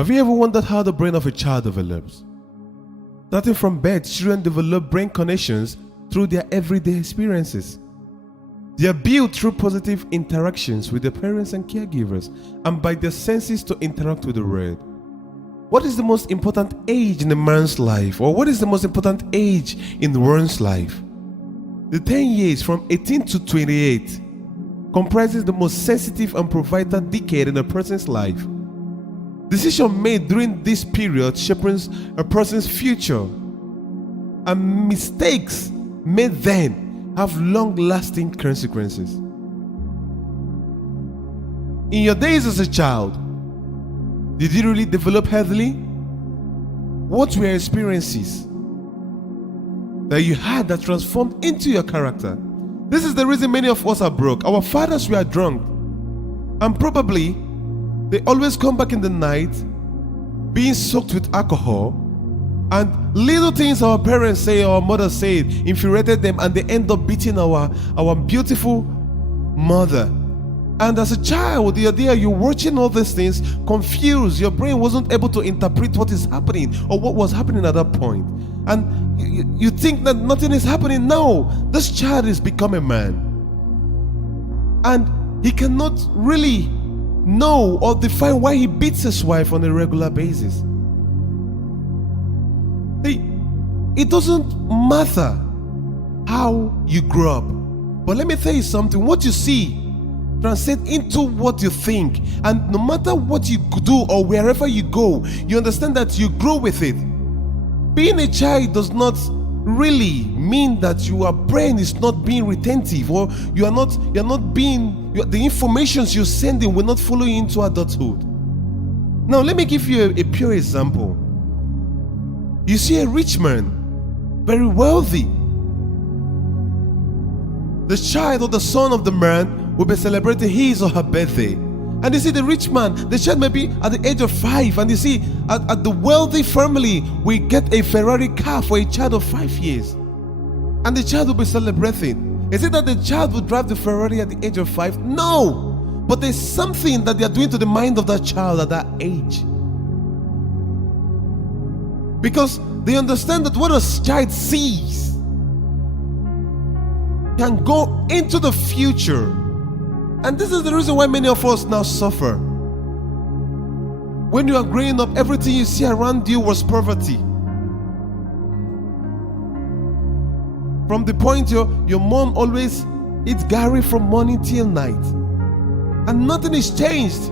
Have you ever wondered how the brain of a child develops? Starting from birth, children develop brain connections through their everyday experiences. They are built through positive interactions with their parents and caregivers, and by their senses to interact with the world. What is the most important age in a man's life, or what is the most important age in one's life? The 10 years from 18 to 28 comprises the most sensitive and vital decade in a person's life. Decisions made during this period shapes a person's future, and mistakes made then have long-lasting consequences. In your days as a child, did you really develop healthily? What were experiences that you had that transformed into your character? This is the reason many of us are broke. Our fathers were drunk, and probably they always come back in the night being soaked with alcohol, and little things our parents say, our mothers say, infuriated them, and they end up beating our beautiful mother. And as a child, the idea you're watching all these things confused. Your brain wasn't able to interpret what is happening or what was happening at that point. And you think that nothing is happening. No, this child is becoming a man. And he cannot really know or define why he beats his wife on a regular basis. It doesn't matter how you grow up. But let me tell you something. What you see translate into what you think, and no matter what you do or wherever you go, you understand that you grow with it. Being a child does not really mean that your brain is not being retentive, or the information you're sending will not follow you into adulthood. Now let me give you a pure example. You see a rich man, very wealthy. The child or the son of the man will be celebrating his or her birthday. And you see the rich man, the child may be at the age of 5, and you see at the wealthy family, we get a Ferrari car for a child of 5 years. And the child will be celebrating. Is it that the child will drive the Ferrari at the age of 5? No! But there's something that they are doing to the mind of that child at that age. Because they understand that what a child sees can go into the future. And this is the reason why many of us now suffer. When you are growing up, everything you see around you was poverty. From the point your mom always eats garri from morning till night, and nothing is changed.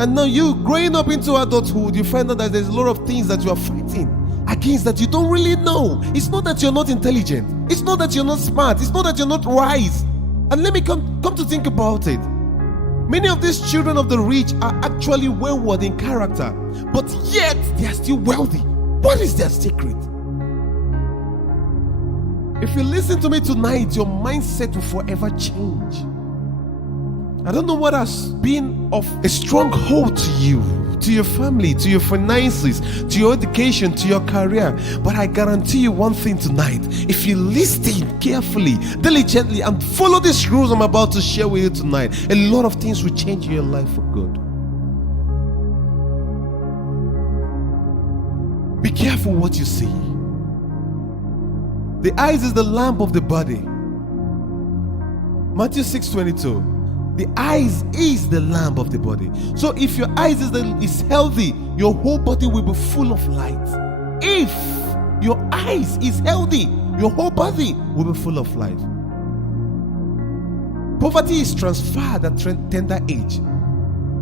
And now you growing up into adulthood, you find out that there's a lot of things that you are fighting against that you don't really know. It's not that you're not intelligent. It's not that you're not smart. It's not that you're not wise. And let me come to think about it. Many of these children of the rich are actually wayward in character, but yet they are still wealthy. What is their secret? If you listen to me tonight, your mindset will forever change. I don't know what has been of a stronghold to you, to your family, to your finances, to your education, to your career. But I guarantee you one thing tonight. If you listen carefully, diligently, and follow these rules I'm about to share with you tonight, a lot of things will change in your life for good. Be careful what you see. The eyes is the lamp of the body. Matthew 6:22. The eyes is the lamp of the body. So if your eyes is healthy, your whole body will be full of light. If your eyes is healthy, your whole body will be full of light. Poverty is transferred at tender age.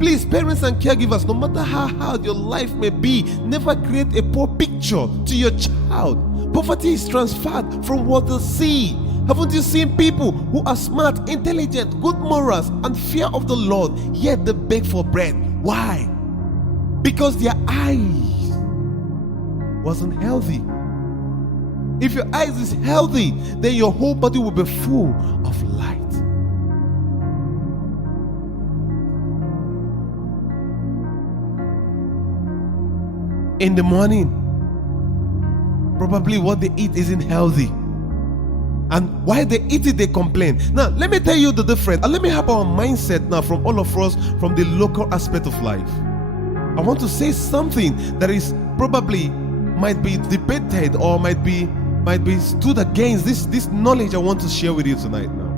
Please, parents and caregivers, no matter how hard your life may be, never create a poor picture to your child. Poverty is transferred from what they see. Haven't you seen people who are smart, intelligent, good morals, and fear of the Lord, yet they beg for bread? Why? Because their eyes wasn't healthy. If your eyes is healthy, then your whole body will be full of light. In the morning, probably what they eat isn't healthy. And while they eat it, they complain. Now, let me tell you the difference. And let me have our mindset now from all of us from the local aspect of life. I want to say something that is probably might be debated or might be stood against this knowledge I want to share with you tonight now.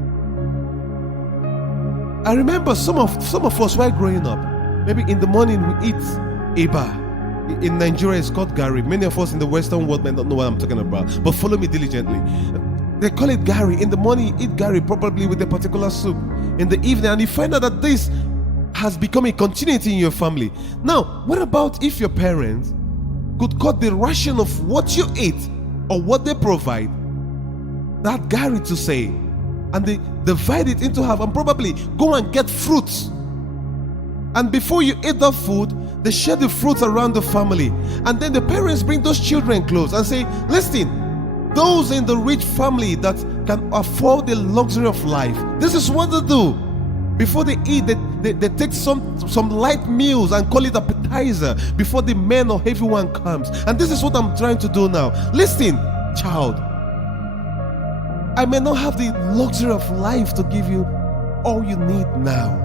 I remember some of us while growing up, maybe in the morning we eat eba. In Nigeria it's called gari. Many of us in the Western world may not know what I'm talking about, but follow me diligently. They call it gari. In the morning you eat gari, probably with a particular soup. In the evening, and you find out that this has become a continuity in your family. Now, what about if your parents could cut the ration of what you eat or what they provide, that gari to say, and they divide it into half and probably go and get fruits. And before you eat that food, they share the fruits around the family. And then the parents bring those children close and say, listen, those in the rich family that can afford the luxury of life, this is what they do. Before they eat, they take some light meals and call it appetizer before the men or everyone comes. And this is what I'm trying to do now. Listen, child, I may not have the luxury of life to give you all you need now,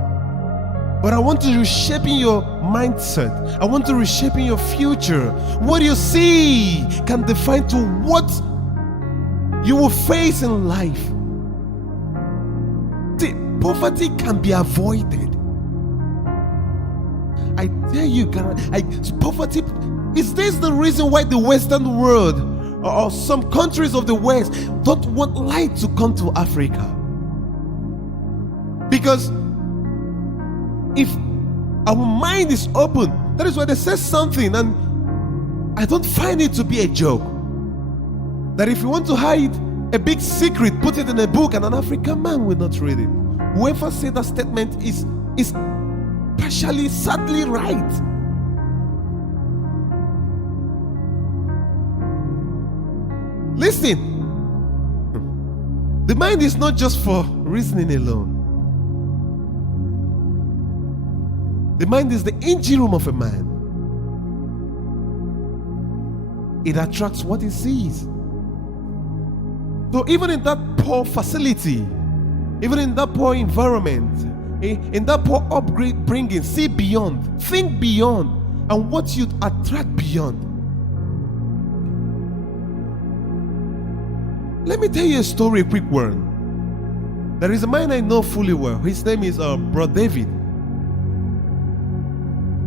but I want to reshape your mindset. I want to reshape your future. What you see can define to what you will face in life. See, poverty can be avoided. I tell you, poverty, is this the reason why the Western world or some countries of the West don't want light to come to Africa? Because if our mind is open, that is why they say something, and I don't find it to be a joke, that if you want to hide a big secret, put it in a book, and an African man will not read it. Whoever said that statement is partially, sadly right. Listen, the mind is not just for reasoning alone. The mind is the engine room of a man. It attracts what it sees. So even in that poor facility, even in that poor environment, in that poor upbringing, see beyond, think beyond, and what you attract beyond. Let me tell you a story, a quick one. There is a man I know fully well. His name is Bro David.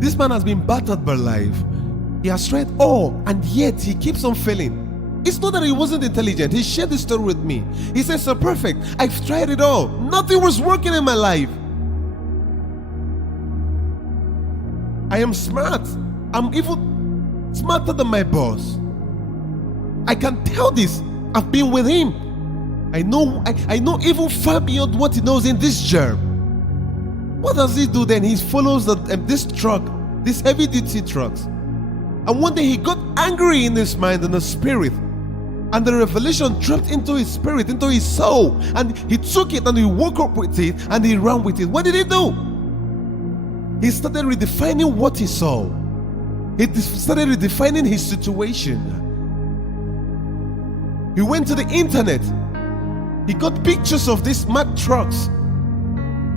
This man has been battered by life. He has tried all, and yet he keeps on failing. It's not that he wasn't intelligent. He shared this story with me. He says, "Sir Perfect, I've tried it all. Nothing was working in my life. I am smart. I'm even smarter than my boss. I can tell this. I've been with him. I know even far beyond what he knows in this job." What does he do then? He follows this truck, these heavy-duty trucks. And one day he got angry in his mind and the spirit. And the revelation dropped into his spirit, into his soul. And he took it and he woke up with it and he ran with it. What did he do? He started redefining what he saw. He started redefining his situation. He went to the internet. He got pictures of these Mack trucks.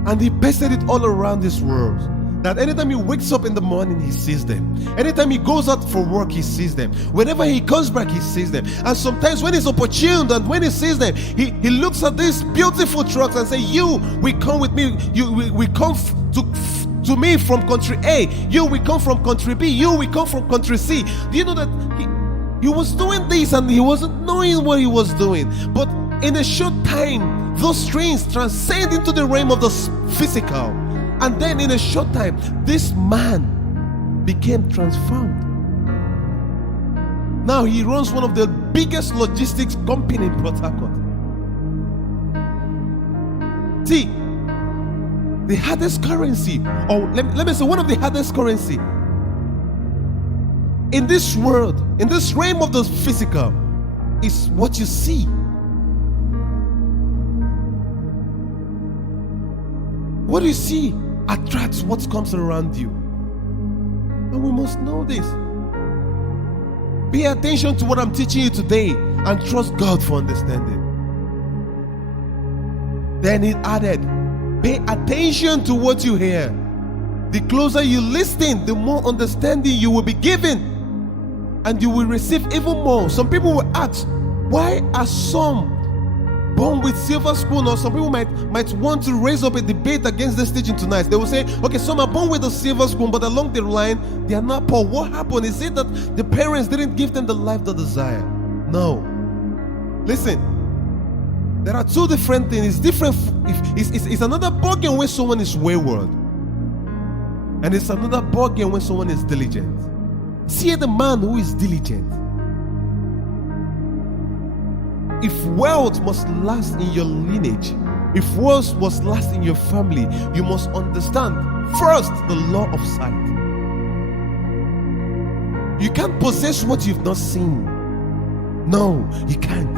And he pasted it all around this world. That anytime he wakes up in the morning, he sees them. Anytime he goes out for work, he sees them. Whenever he comes back, he sees them. And sometimes when it's opportune and when he sees them, he looks at these beautiful trucks and says, "You will come with me. We come to me from country A. You will come from country B. You will come from country C." Do you know that he was doing this and he wasn't knowing what he was doing? But in a short time, those dreams transcend into the realm of the physical. And then in a short time, this man became transformed. Now he runs one of the biggest logistics company in Port Harcourt. See, the hardest currency, or let me say one of the hardest currency in this world, in this realm of the physical, is what you see. What you see attracts what comes around you. And we must know this. Pay attention to what I'm teaching you today and trust God for understanding. Then he added, pay attention to what you hear. The closer you listen, the more understanding you will be given. And you will receive even more. Some people will ask, why are some born with silver spoon? Or some people might want to raise up a debate against this teaching tonight. They will say, okay, some are born with a silver spoon, but along the line, they are not poor. What happened? Is it that the parents didn't give them the life they desire? No. Listen, there are two different things. It's different. It's another ballgame when someone is wayward. And it's another ballgame when someone is diligent. See the man who is diligent. If wealth must last in your lineage, if wealth must last in your family, you must understand first the law of sight. You can't possess what you've not seen. No, you can't.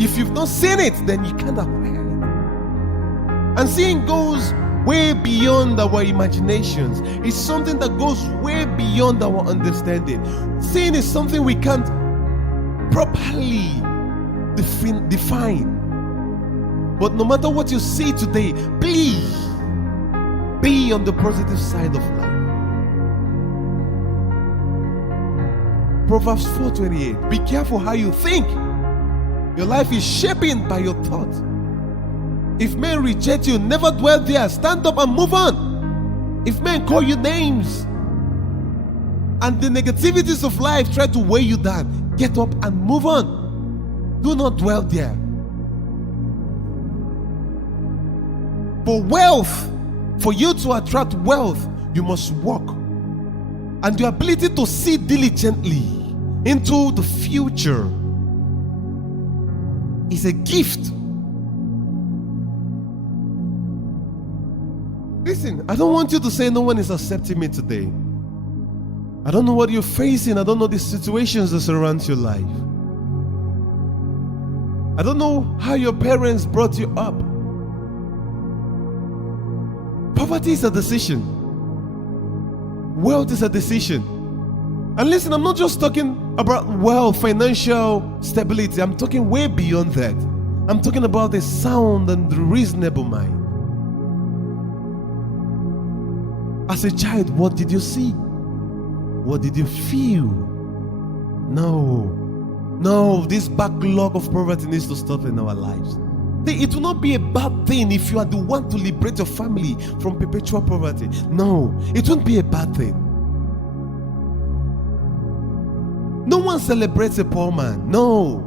If you've not seen it, then you can't acquire it. And seeing goes way beyond our imaginations. It's something that goes way beyond our understanding. Seeing is something we can't properly define. But no matter what you see today, please be on the positive side of life. Proverbs 4:28. Be careful how you think. Your life is shaped by your thoughts. If men reject you, never dwell there. Stand up and move on. If men call you names and the negativities of life try to weigh you down, get up and move on. Do not dwell there. For wealth, for you to attract wealth, you must walk. And your ability to see diligently into the future is a gift. Listen, I don't want you to say no one is accepting me today. I don't know what you're facing. I don't know the situations that surround your life. I don't know how your parents brought you up. Poverty is a decision. Wealth is a decision. And listen, I'm not just talking about wealth, financial stability. I'm talking way beyond that. I'm talking about a sound and reasonable mind. As a child, what did you see? What did you feel? No, this backlog of poverty needs to stop in our lives. It will not be a bad thing if you are the one to liberate your family from perpetual poverty. No, it won't be a bad thing. No one celebrates a poor man. No.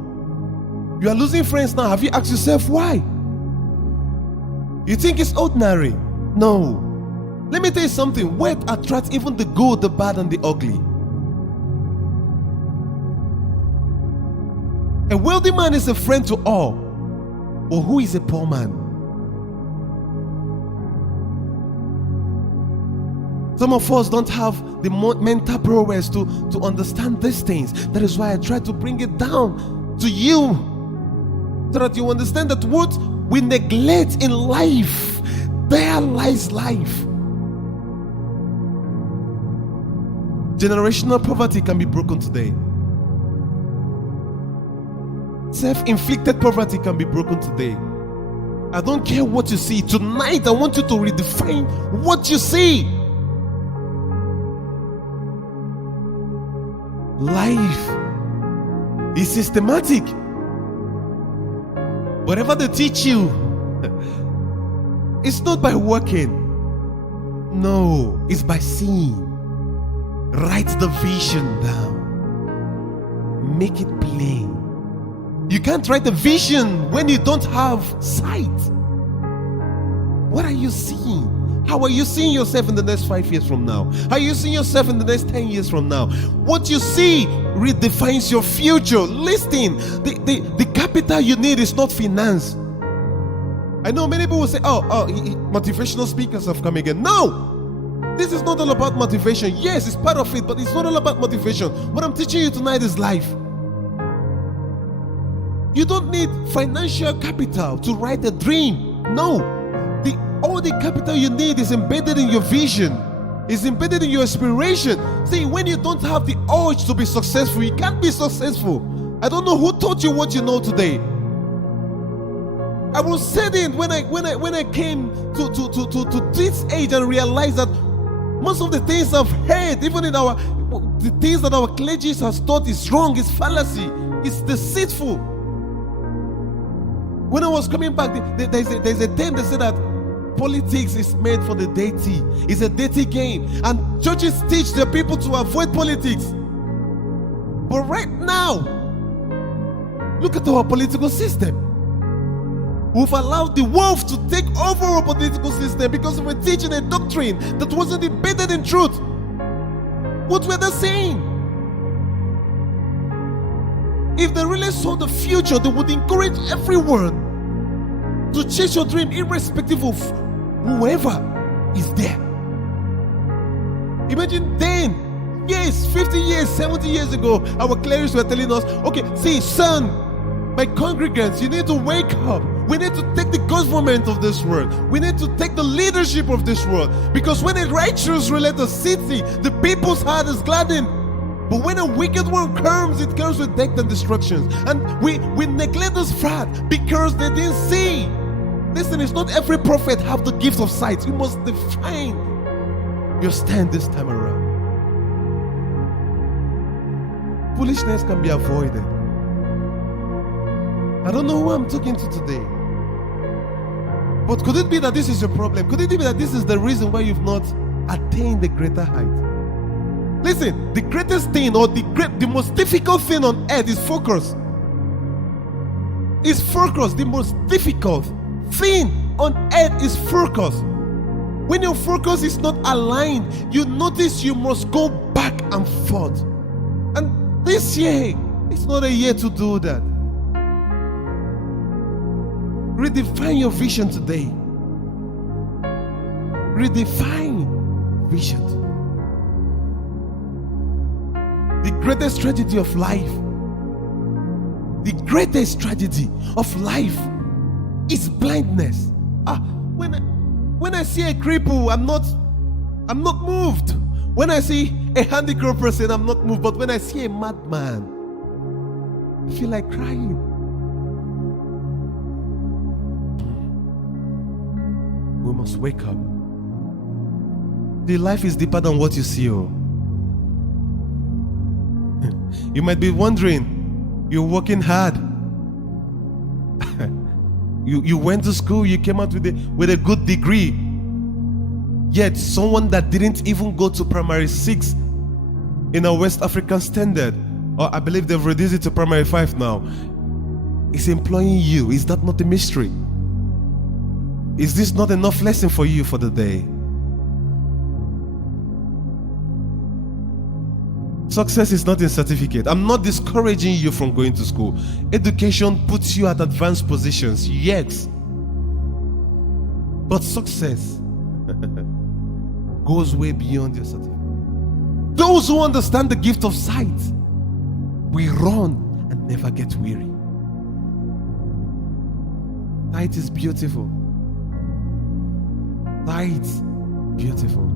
You are losing friends now. Have you asked yourself why? You think it's ordinary? No. Let me tell you something. Wealth attracts even the good, the bad, and the ugly. A wealthy man is a friend to all. But who is a poor man? Some of us don't have the mental prowess to understand these things. That is why I try to bring it down to you, so that you understand that what we neglect in life, there lies life. Generational poverty can be broken today. Self-inflicted poverty can be broken today. I don't care what you see. Tonight, I want you to redefine what you see. Life is systematic. Whatever they teach you, it's not by working. No, it's by seeing. Write the vision down. Make it plain. You can't write a vision when you don't have sight. What are you seeing? How are you seeing yourself in the next 5 years from now? How are you seeing yourself in the next 10 years from now? What you see redefines your future. Listen, the capital you need is not finance. I know many people will say, motivational speakers have come again. No! This is not all about motivation. Yes, it's part of it, but it's not all about motivation. What I'm teaching you tonight is life. You don't need financial capital to write a dream. No. All the capital you need is embedded in your vision. It's embedded in your inspiration. See, when you don't have the urge to be successful, you can't be successful. I don't know who taught you what you know today. I was saddened when I came to this age and realized that Most of the things I've heard, even in the things that our clergy has taught is wrong, is fallacy, it's deceitful. When I was coming back, there's a term that said that politics is made for the deity. It's a deity game. And churches teach their people to avoid politics. But right now, look at our political system. We've allowed the wolf to take over our political system because we're teaching a doctrine that wasn't embedded in truth. What were they saying? If they really saw the future, they would encourage everyone to chase your dream irrespective of whoever is there. Imagine then, yes, 50 years, 70 years ago, our clerics were telling us, okay, see, son, my congregants, you need to wake up. We need to take the government of this world. We need to take the leadership of this world. Because when a righteous ruler the city, the people's heart is gladdened. But when a wicked one comes, it comes with death and destruction. And we neglect this fact because they didn't see. Listen, it's not every prophet have the gift of sight. You must define your stand this time around. Foolishness can be avoided. I don't know who I'm talking to today. But could it be that this is your problem? Could it be that this is the reason why you've not attained the greater height? Listen, the greatest thing or the most difficult thing on earth is focus. Is focus. The most difficult thing on earth is focus. When your focus is not aligned, you notice you must go back and forth. And this year, it's not a year to do that. Redefine your vision today. Redefine vision. The greatest tragedy of life, is blindness. When I see a cripple, I'm not moved. When I see a handicapped person, I'm not moved. But when I see a madman, I feel like crying. We must wake up. The life is deeper than what you see. Oh. You might be wondering, you're working hard. You went to school, you came out with a good degree. Yet someone that didn't even go to primary 6 in a West African standard, or I believe they've reduced it to primary 5 now, is employing you. Is that not a mystery? Is this not enough lesson for you for the day? Success is not a certificate. I'm not discouraging you from going to school. Education puts you at advanced positions, yes. But success goes way beyond your certificate. Those who understand the gift of sight will run and never get weary. Sight is beautiful. Sight, beautiful.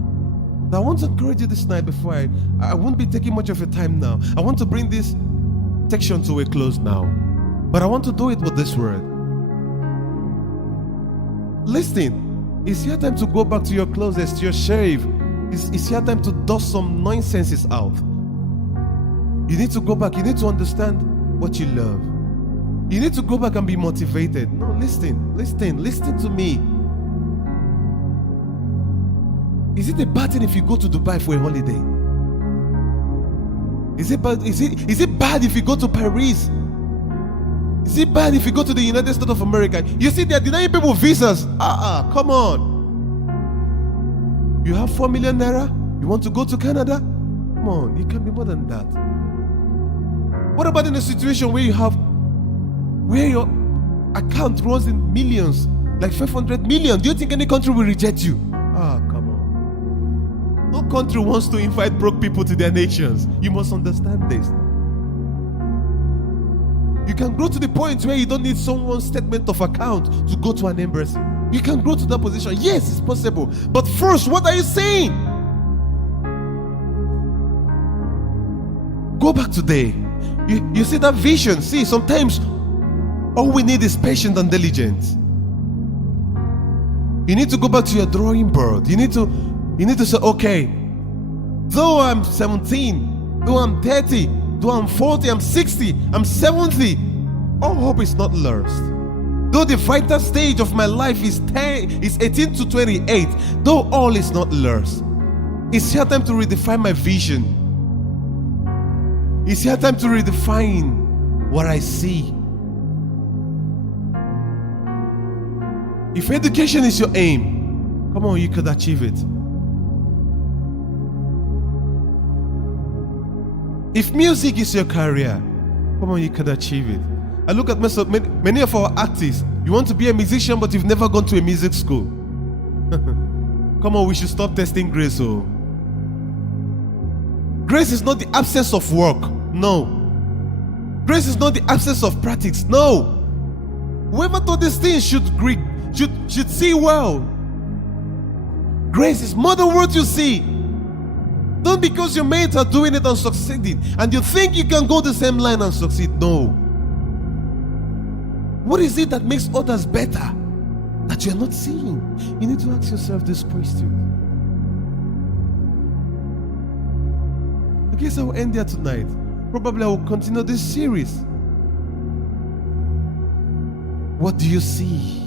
I want to encourage you this night before I won't be taking much of your time now. I want to bring this section to a close now. But I want to do it with this word. Listen, it's your time to go back to your closest, to your sheriff. It's your time to dust some nonsenses out. You need to go back. You need to understand what you love. You need to go back and be motivated. No, listen to me. Is it a bad thing if you go to Dubai for a holiday? Is it bad if you go to Paris? Is it bad if you go to the United States of America? You see, they're denying people visas. Come on. You have 4 million naira? You want to go to Canada? Come on, it can be more than that. What about in a situation where your account runs in millions, like 500 million? Do you think any country will reject you? Come on. No country wants to invite broke people to their nations. You must understand this. You can grow to the point where you don't need someone's statement of account to go to an embassy. You can grow to that position. Yes, it's possible. But first, what are you saying? Go back today. You see that vision. See, sometimes all we need is patience and diligence. You need to go back to your drawing board. You need to You need to say, okay, though I'm 17, though I'm 30, though I'm 40, I'm 60, I'm 70, all hope is not lost. Though the vital stage of my life is 18 to 28, though all is not lost. It's here time to redefine my vision. It's here time to redefine what I see. If education is your aim, come on, you could achieve it. If music is your career, come on, you can achieve it. I look at many of our artists. You want to be a musician, but you've never gone to a music school. Come on, we should stop testing grace. Oh, grace is not the absence of work. No. Grace is not the absence of practice. No. Whoever thought these things should see well. Grace is more than what you see. Not because your mates are doing it and succeeding, and you think you can go the same line and succeed. No. What is it that makes others better that you're not seeing? You need to ask yourself this question. I guess I will end there tonight. Probably I will continue this series. What do you see?